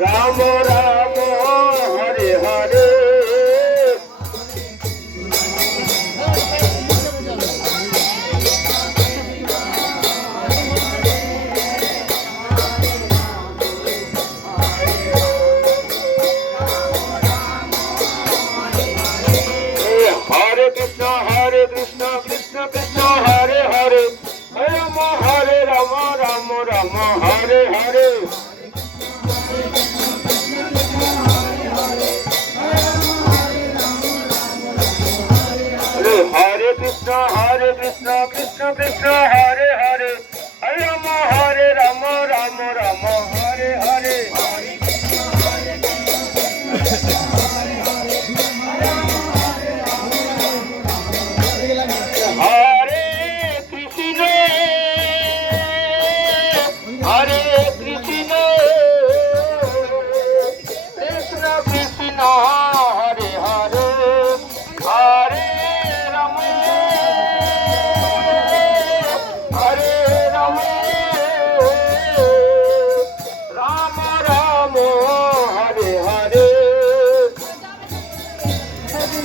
Ram Ram Hare Hare Hare Krishna Krishna Krishna Hare Hare Hare Ram Ram Ram Hare Hare Hare Krishna Krishna Krishna Hare Hare Hare Ram Ram Ram Hare Hare Hare Krishna